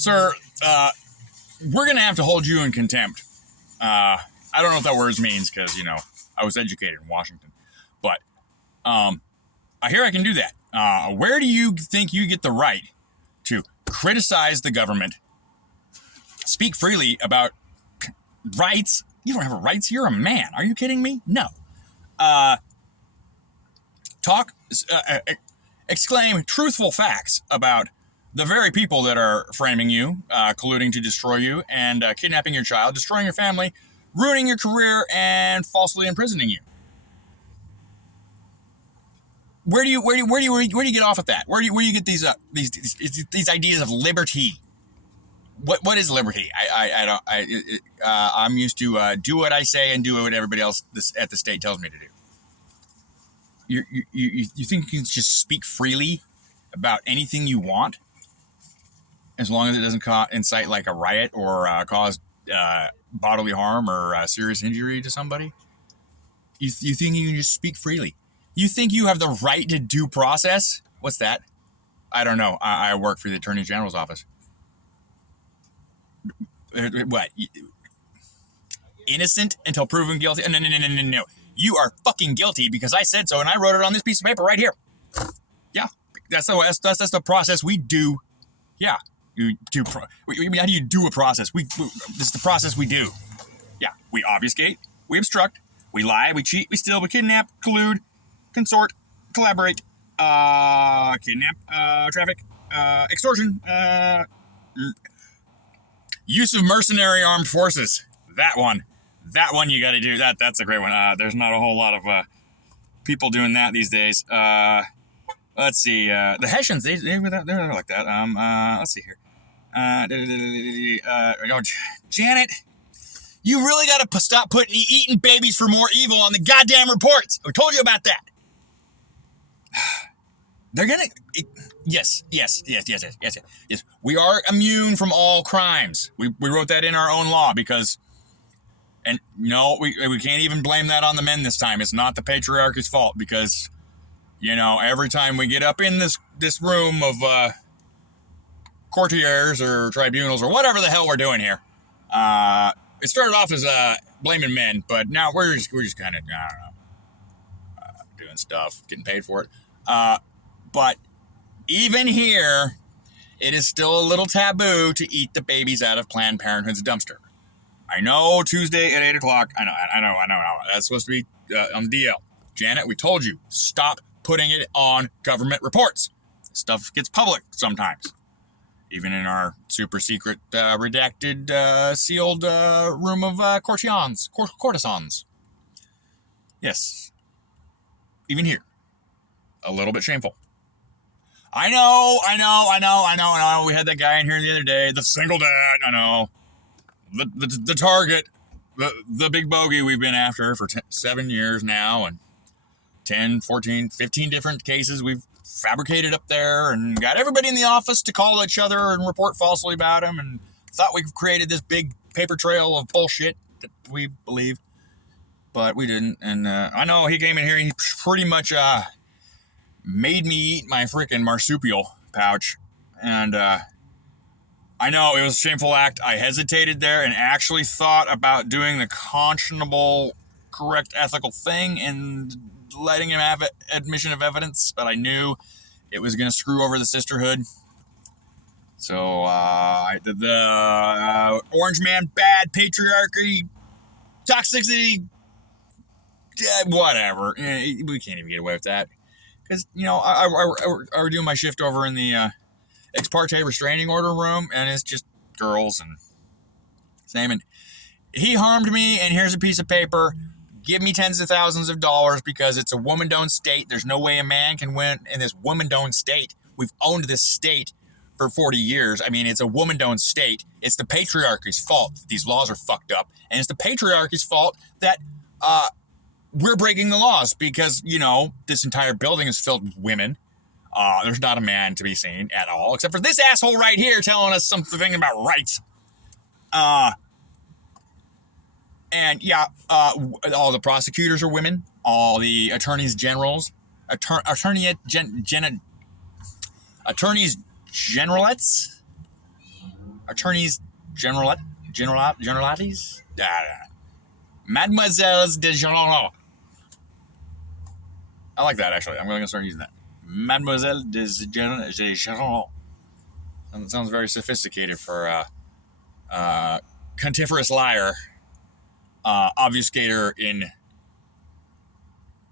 Sir, we're going to have to hold you in contempt. I don't know what that word means because, I was educated in Washington. But I hear I can do that. Where do you think you get the right to criticize the government, speak freely about rights? You don't have rights. You're a man. Are you kidding me? No. Exclaim truthful facts about the very people that are framing you, colluding to destroy you, and kidnapping your child, destroying your family, ruining your career, and falsely imprisoning you. Where do you get off of that? Where do you get these ideas of liberty? What is liberty? I'm used to do what I say and do what everybody else at the state tells me to do. You think you can just speak freely about anything you want, as long as it doesn't incite like a riot or cause bodily harm or serious injury to somebody? You think you can just speak freely? You think you have the right to due process? What's that? I don't know. I work for the Attorney General's office. What? Innocent until proven guilty? No. You are fucking guilty because I said so, and I wrote it on this piece of paper right here. Yeah, that's the process we do. Yeah, how do you do a process? This is the process we do. Yeah, we obfuscate, we obstruct, we lie, we cheat, we steal, we kidnap, collude, consort, collaborate, kidnap, traffic, extortion, use of mercenary armed forces. That one you got to do. That's a great one. There's not a whole lot of people doing that these days. Let's see. The Hessians, they're like that. Let's see here. Janet, you really got to stop eating babies for more evil on the goddamn reports. I told you about that. They're gonna. Yes. We are immune from all crimes. We wrote that in our own law because. And no, we can't even blame that on the men this time. It's not the patriarchy's fault because, every time we get up in this room of courtiers or tribunals or whatever the hell we're doing here, it started off as blaming men, but now we're just kind of, I don't know, doing stuff, getting paid for it. But even here, it is still a little taboo to eat the babies out of Planned Parenthood's dumpster. I know Tuesday at 8 o'clock. I know. That's supposed to be on the DL. Janet, we told you, stop putting it on government reports. Stuff gets public sometimes. Even in our super secret, redacted, sealed room of courtesans. Yes. Even here. A little bit shameful. I know. We had that guy in here the other day. The single dad. I know. The target, the big bogey we've been after for 7 years now, and 10, 14, 15 different cases we've fabricated up there and got everybody in the office to call each other and report falsely about him and thought we've created this big paper trail of bullshit that we believed, but we didn't. And I know he came in here, he pretty much made me eat my freaking marsupial pouch, and I know it was a shameful act. I hesitated there and actually thought about doing the conscionable, correct, ethical thing and letting him have admission of evidence, but I knew it was going to screw over the sisterhood. So the orange man, bad, patriarchy, toxicity, whatever. We can't even get away with that. Because, I was doing my shift over in the ex parte restraining order room, and it's just girls and same. And he harmed me, and here's a piece of paper. Give me tens of thousands of dollars because it's a woman-owned state. There's no way a man can win in this woman-owned state. We've owned this state for 40 years. I mean, it's a woman-owned state. It's the patriarchy's fault that these laws are fucked up, and it's the patriarchy's fault that we're breaking the laws because, this entire building is filled with women. There's not a man to be seen at all, except for this asshole right here telling us something about rights. And yeah, all the prosecutors are women. All the attorneys generals, attorneys generalettes, attorneys generalities? Mademoiselles de General. I like that, actually. I'm going to start using that. Mademoiselle de General. It sounds very sophisticated for contiferous liar, obfuscator in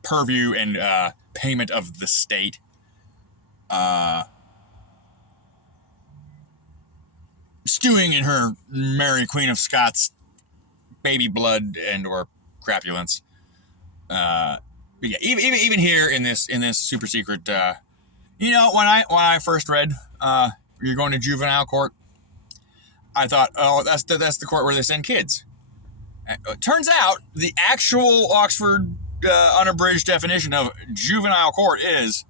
purview and payment of the state. Stewing in her Mary Queen of Scots baby blood and or crapulence. But yeah, even here in this super secret, when I first read you're going to juvenile court, I thought, oh, that's the court where they send kids. It turns out the actual Oxford unabridged definition of juvenile court is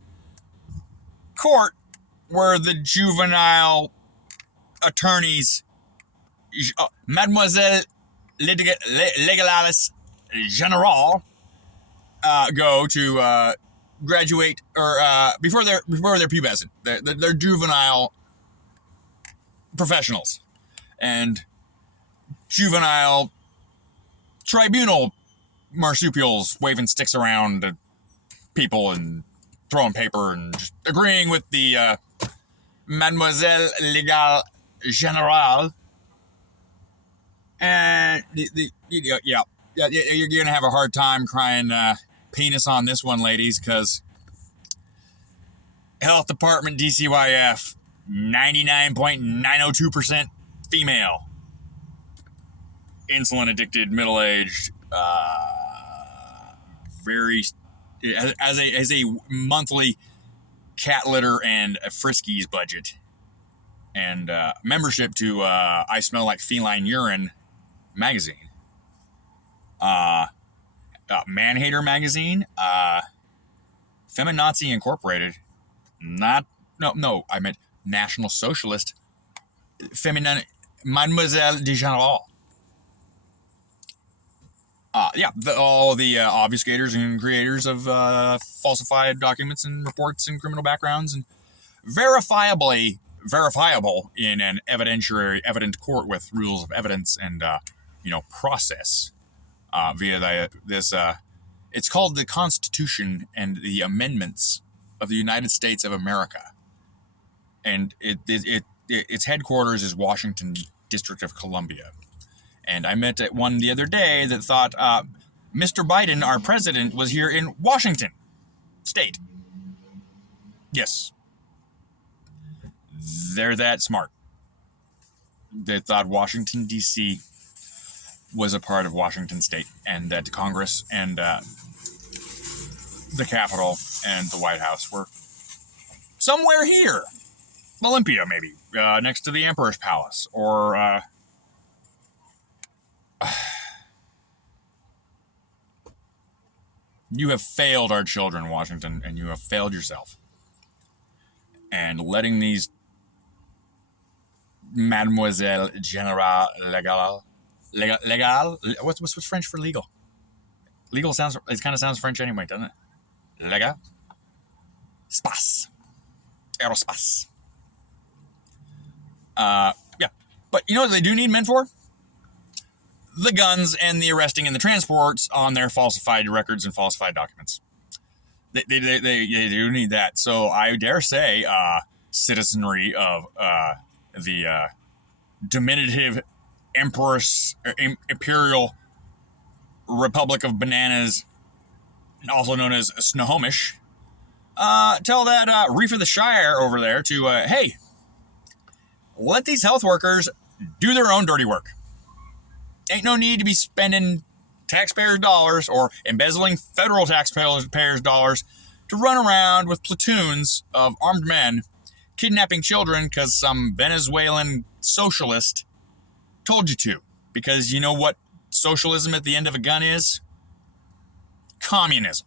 court where the juvenile attorneys, Mademoiselle Legalalis General, go to graduate or before they're pubescent. They're juvenile professionals and juvenile tribunal marsupials waving sticks around at people and throwing paper and just agreeing with the Mademoiselle Legale Generale. And you're gonna have a hard time crying penis on this one, ladies, because Health Department DCYF 99.902% female, insulin addicted, middle aged, very as a monthly cat litter and a Friskies budget, and membership to I Smell Like Feline Urine magazine, Man Hater magazine, Feminazi Incorporated, I meant National Socialist Feminine Mademoiselle de General. All the obfuscators and creators of falsified documents and reports and criminal backgrounds, and verifiable in an evident court with rules of evidence and process via this. It's called the Constitution and the Amendments of the United States of America, and its headquarters is Washington, District of Columbia. And I met one the other day that thought Mr. Biden, our president, was here in Washington State. Yes. They're that smart. They thought Washington, D.C. was a part of Washington State, and that Congress and the Capitol and the White House were somewhere here. Olympia, maybe, next to the Emperor's Palace, or... You have failed our children, Washington, and you have failed yourself. And letting these Mademoiselle General Legal, what's French for legal? Legal sounds, it kind of sounds French anyway, doesn't it? Legal, space, aerospace. But you know what they do need men for? The guns and the arresting and the transports on their falsified records and falsified documents. They do need that. So I dare say citizenry of the diminutive Imperial Republic of Bananas, also known as Snohomish, tell that Reef of the Shire over there to, hey, let these health workers do their own dirty work. Ain't no need to be spending taxpayers' dollars or embezzling federal taxpayers' dollars to run around with platoons of armed men kidnapping children because some Venezuelan socialist told you to. Because you know what socialism at the end of a gun is? Communism.